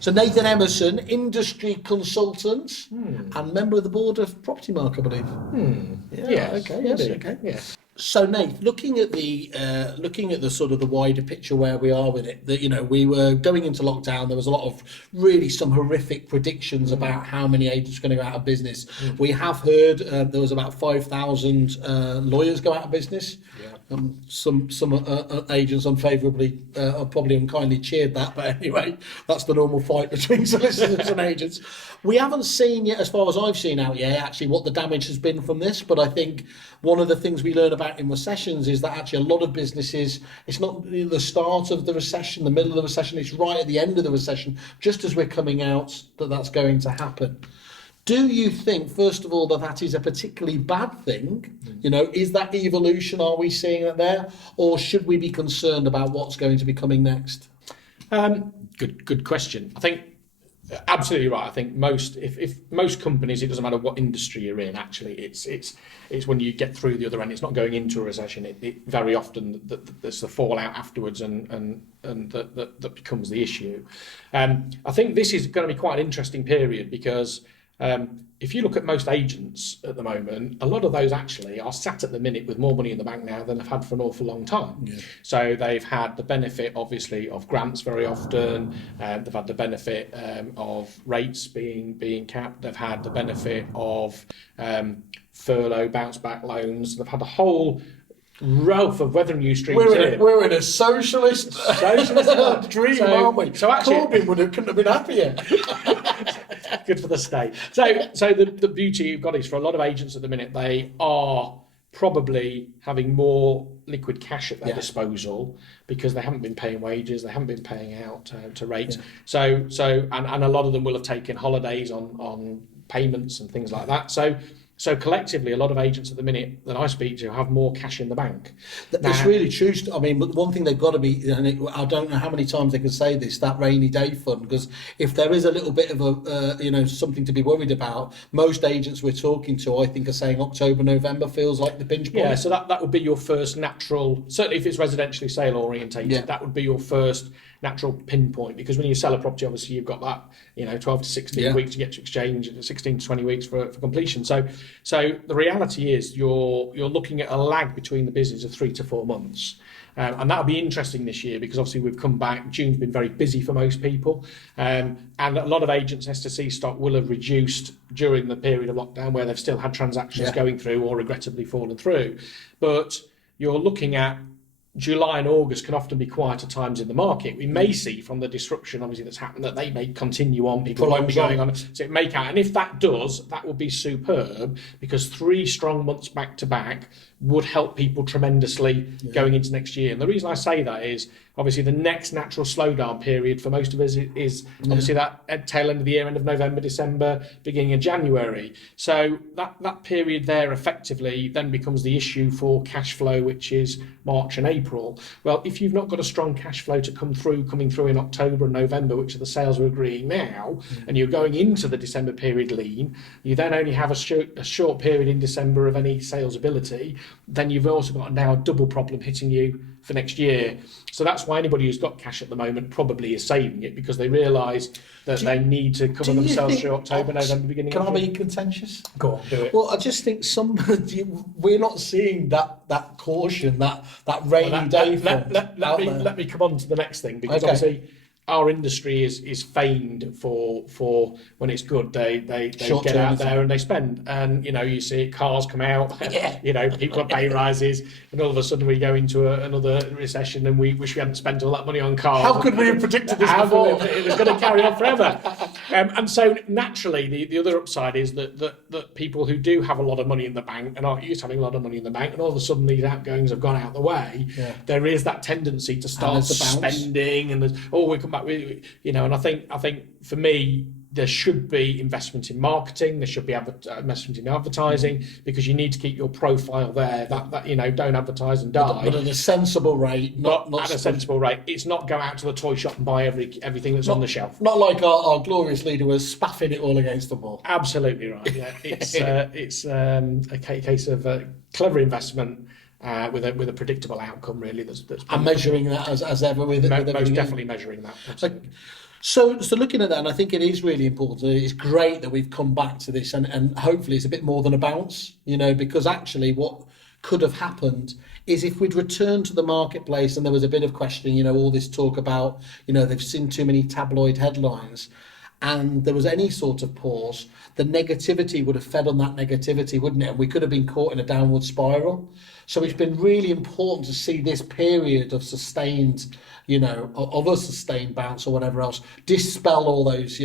So Nathan Emerson, industry consultant and member of the board of Property Mark, I believe. Yes, Okay. Yes. indeed. Okay. Yeah. So Nate, looking at the sort of the wider picture where we are with it, that we were going into lockdown. There was a lot of really some horrific predictions about how many agents are going to go out of business. We have heard there was about 5,000 lawyers go out of business. Yeah. Some agents unfavourably probably unkindly cheered that, but anyway, that's the normal fight between solicitors and agents. We haven't seen yet, as far as I've seen out yet, actually what the damage has been from this. But I think one of the things we learn about in recessions is that actually a lot of businesses, it's not the start of the recession, the middle of the recession, it's right at the end of the recession, just as we're coming out, that's going to happen. Do you think, first of all, that is a particularly bad thing? Is that evolution? Are we seeing it there? Or should we be concerned about what's going to be coming next? Good question. I think absolutely right. I think if most companies, it doesn't matter what industry you're in, actually, it's when you get through the other end, it's not going into a recession. It very often there's the fallout afterwards and that becomes the issue. I think this is going to be quite an interesting period because if you look at most agents at the moment, a lot of those actually are sat at the minute with more money in the bank now than they've had for an awful long time. Yeah. So they've had the benefit, obviously, of grants very often. They've had the benefit of rates being capped. They've had the benefit of furlough, bounce back loans. They've had a whole wealth of revenue streams. We're in a socialist dream, aren't we? So actually, Corbyn couldn't have been happier. Good for the state. So the beauty you've got is for a lot of agents at the minute, they are probably having more liquid cash at their disposal because they haven't been paying wages, they haven't been paying out to rates. Yeah. So a lot of them will have taken holidays on payments and things like that. So collectively, a lot of agents at the minute that I speak to have more cash in the bank. It's really true. I mean, but one thing they've got to be, and I don't know how many times they can say this, that rainy day fund, because if there is a little bit of a, something to be worried about, most agents we're talking to, I think, are saying October, November feels like the pinch point. Yeah, so that would be your first natural, certainly if it's residentially sale orientated, that would be your first natural pinpoint, because when you sell a property, obviously you've got that 12 to 16 weeks to get to exchange, 16 to 20 weeks for completion. So the reality is you're looking at a lag between the business of 3 to 4 months. And that'll be interesting this year because obviously we've come back. June's been very busy for most people, and a lot of agents' S2C stock will have reduced during the period of lockdown where they've still had transactions going through or regrettably fallen through. But you're looking at July and August can often be quieter times in the market. We may see from the disruption, obviously, that's happened, that they may continue on, people won't be going on. So it may count. And if that does, that would be superb because 3 strong months back to back would help people tremendously going into next year. And the reason I say that is obviously the next natural slowdown period for most of us is obviously that tail end of the year, end of November, December, beginning of January. So that period there effectively then becomes the issue for cash flow, which is March and April. Well, if you've not got a strong cash flow to coming through in October and November, which are the sales we're agreeing now, and you're going into the December period lean, you then only have a short period in December of any sales ability, then you've also got now a double problem hitting you for next year. So that's why anybody who's got cash at the moment probably is saving it because they realise that they need to cover themselves through October, November, beginning of June. Can I be contentious? Go on, do it. Well, I just think we're not seeing that caution, that rainy day fund. Let me come on to the next thing because obviously our industry is famed for when it's good they get out there and they spend, and you see cars come out, people are pay rises, and all of a sudden we go into another recession and we wish we hadn't spent all that money on cars. How could we have predicted this before? It was going to carry on forever. And so naturally the other upside is that people who do have a lot of money in the bank and aren't used to having a lot of money in the bank, and all of a sudden these outgoings have gone out the way, there is that tendency to start spending and we come back with, and I think for me there should be investment in marketing, there should be investment in advertising, because you need to keep your profile there. That don't advertise and die, but at a sensible rate. Not at a sensible rate. It's not go out to the toy shop and buy everything that's on the shelf. Not like our glorious leader was spaffing it all against the wall. Absolutely right. Yeah, it's a case of clever investment. With a predictable outcome, really. That's and measuring that as ever with most definitely measuring that. So looking at that, and I think it is really important. It's great that we've come back to this, and hopefully it's a bit more than a bounce, because actually what could have happened is if we'd returned to the marketplace and there was a bit of questioning, all this talk about, they've seen too many tabloid headlines, and there was any sort of pause, the negativity would have fed on that negativity, wouldn't it? And we could have been caught in a downward spiral. So it's been really important to see this period of sustained, of a sustained bounce or whatever else, dispel all those,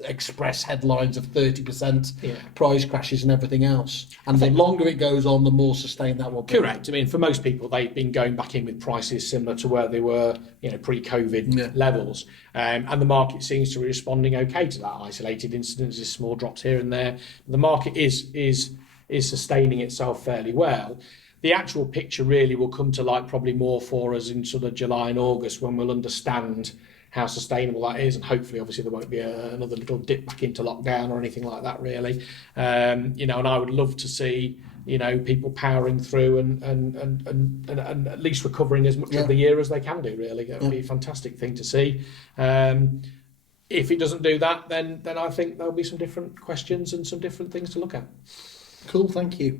express headlines of 30% price crashes and everything else. And the longer it goes on, the more sustained that will be. Correct. I mean, for most people, they've been going back in with prices similar to where they were, pre-COVID levels. And the market seems to be responding okay to that. Isolated incidents, small drops here and there. The market is sustaining itself fairly well. The actual picture really will come to light probably more for us in sort of July and August, when we'll understand how sustainable that is, and hopefully obviously there won't be another little dip back into lockdown or anything like that really. And I would love to see people powering through and at least recovering as much of the year as they can do really. It would be a fantastic thing to see. If it doesn't do that, then I think there'll be some different questions and some different things to look at. Cool, thank you.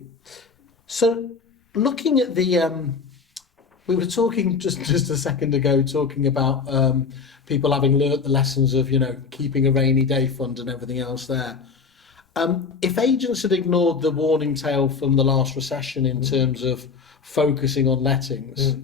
So looking at the, we were talking just a second ago, talking about people having learnt the lessons of, keeping a rainy day fund and everything else there. If agents had ignored the warning tale from the last recession in terms of focusing on lettings,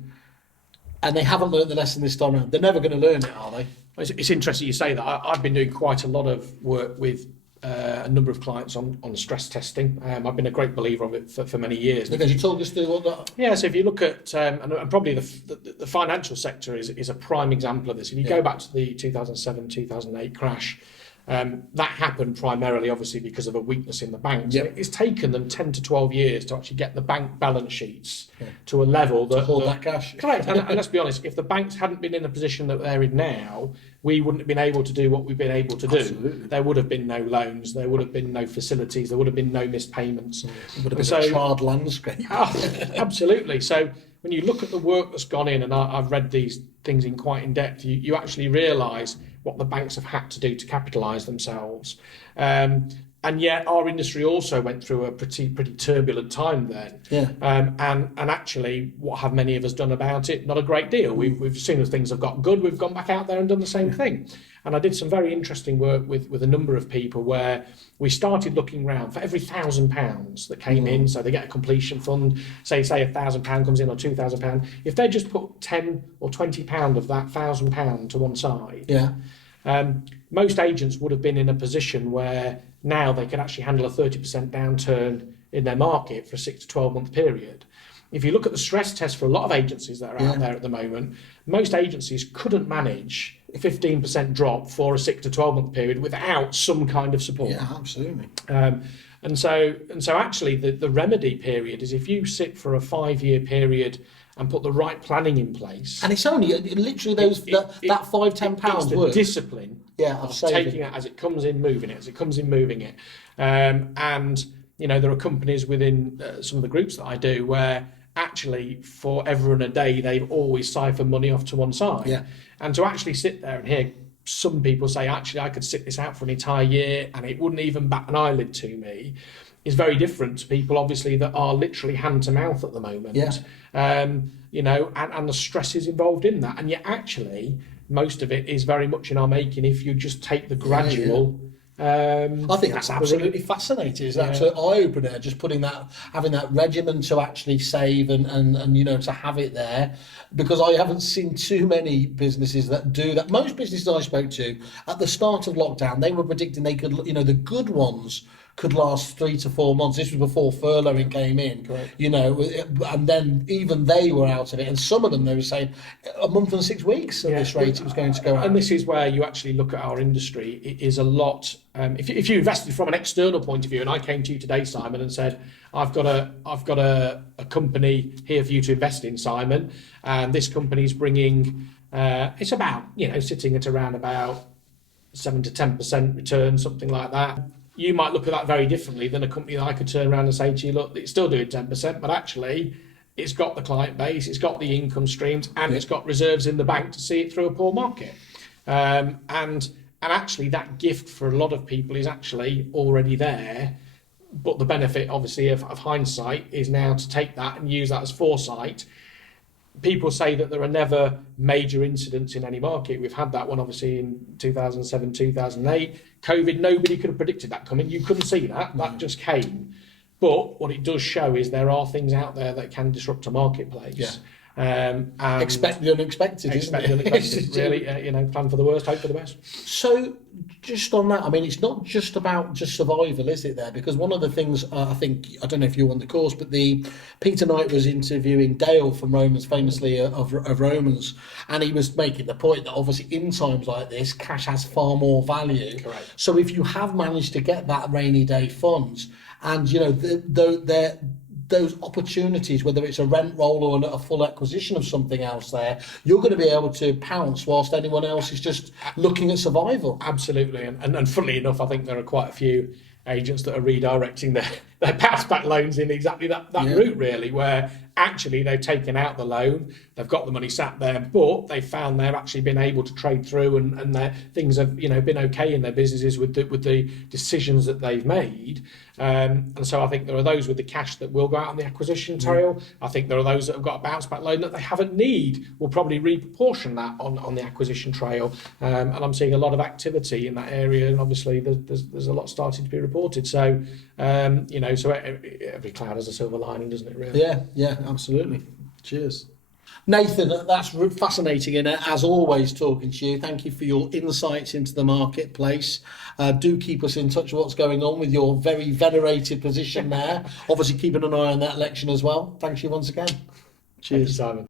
and they haven't learnt the lesson this time around, they're never going to learn it, are they? It's interesting you say that. I've been doing quite a lot of work with a number of clients on stress testing. I've been a great believer of it for many years. Because you talk us through what that... Yeah, so if you look at, and probably the financial sector is a prime example of this. If you go back to the 2007-2008 crash, that happened primarily, obviously, because of a weakness in the banks. Yep. It's taken them 10 to 12 years to actually get the bank balance sheets to a level that... To hold that cash. Correct. And let's be honest, if the banks hadn't been in the position that they're in now, we wouldn't have been able to do what we've been able to do. Absolutely. There would have been no loans, there would have been no facilities, there would have been no missed payments. It would have been a charred landscape. Absolutely. So when you look at the work that's gone in, and I've read these things in depth, you actually realise what the banks have had to do to capitalise themselves. And yet our industry also went through a pretty turbulent time then. Yeah. And actually, what have many of us done about it? Not a great deal. We've seen as things have got good, we've gone back out there and done the same thing. And I did some very interesting work with a number of people where we started looking around for every £1,000 that came in. So they get a completion fund, say £1,000 comes in or £2,000. If they just put £10 or £20 of that £1,000 to one side, most agents would have been in a position where now they could actually handle a 30% downturn in their market for a 6 to 12 month period. If you look at the stress test for a lot of agencies that are out there at the moment, most agencies couldn't manage a 15% drop for a 6 to 12 month period without some kind of support. Yeah, absolutely. And so actually the remedy period is if you sit for a 5-year period and put the right planning in place. And it's only literally that £5-10 worth. Discipline of taking it as it comes in, moving it, and there are companies within some of the groups that I do where actually forever and a day they've always siphoned money off to one side. Yeah. And to actually sit there and hear some people say, actually, I could sit this out for an entire year and it wouldn't even bat an eyelid to me, is very different to people, obviously, that are literally hand to mouth at the moment. Yeah. And the stresses involved in that. And yet, actually, most of it is very much in our making if you just take the gradual... I think that's absolutely fascinating. That's an eye-opener, just having that regimen to actually save and to have it there, because I haven't seen too many businesses that do that. Most businesses I spoke to at the start of lockdown, they were predicting they could, the good ones could last 3 to 4 months. This was before furloughing came in. Correct. And then even they were out of it. And some of them, they were saying a month and 6 weeks at this rate it was going to go out. And this is where you actually look at our industry. It is a lot. If you invested from an external point of view, and I came to you today, Simon, and said, I've got a company here for you to invest in, Simon, and this company's bringing, it's about, sitting at around about 7 to 10% return, something like that. You might look at that very differently than a company that I could turn around and say to you, look, it's still doing 10%, but actually it's got the client base, it's got the income streams, and it's got reserves in the bank to see it through a poor market. And actually that gift for a lot of people is actually already there. But the benefit, obviously, of hindsight is now to take that and use that as foresight. People say that there are never major incidents in any market. We've had that one, obviously, in 2007, 2008. COVID, nobody could have predicted that coming. You couldn't see that. That just came. But what it does show is there are things out there that can disrupt a marketplace. Yeah. And Expect the unexpected, expect isn't the it? unexpected, really. Plan for the worst, hope for the best. So, just on that, I mean, it's not just about just survival, is it? There, because one of the things I think, I don't know if you're on the course, but Peter Knight was interviewing Dale from Romans, famously of Romans, and he was making the point that obviously in times like this, cash has far more value. Correct. So, if you have managed to get that rainy day funds, and those opportunities, whether it's a rent roll or a full acquisition of something else there, you're going to be able to pounce whilst anyone else is just looking at survival. Absolutely. And funnily enough, I think there are quite a few agents that are redirecting their bounce back loans in exactly that route, really, where actually they've taken out the loan, they've got the money sat there, but they found they've actually been able to trade through and their things have been okay in their businesses with the decisions that they've made. And so I think there are those with the cash that will go out on the acquisition trail. I think there are those that have got a bounce back loan that they haven't need, will probably reproportion that on the acquisition trail. And I'm seeing a lot of activity in that area, and obviously there's a lot starting to be reported. So so every cloud has a silver lining, doesn't it, really? Yeah, absolutely. Cheers. Nathan, that's fascinating, and as always, talking to you. Thank you for your insights into the marketplace. Do keep us in touch with what's going on with your very venerated position there. Obviously, keeping an eye on that election as well. Thanks you once again. Cheers, Simon.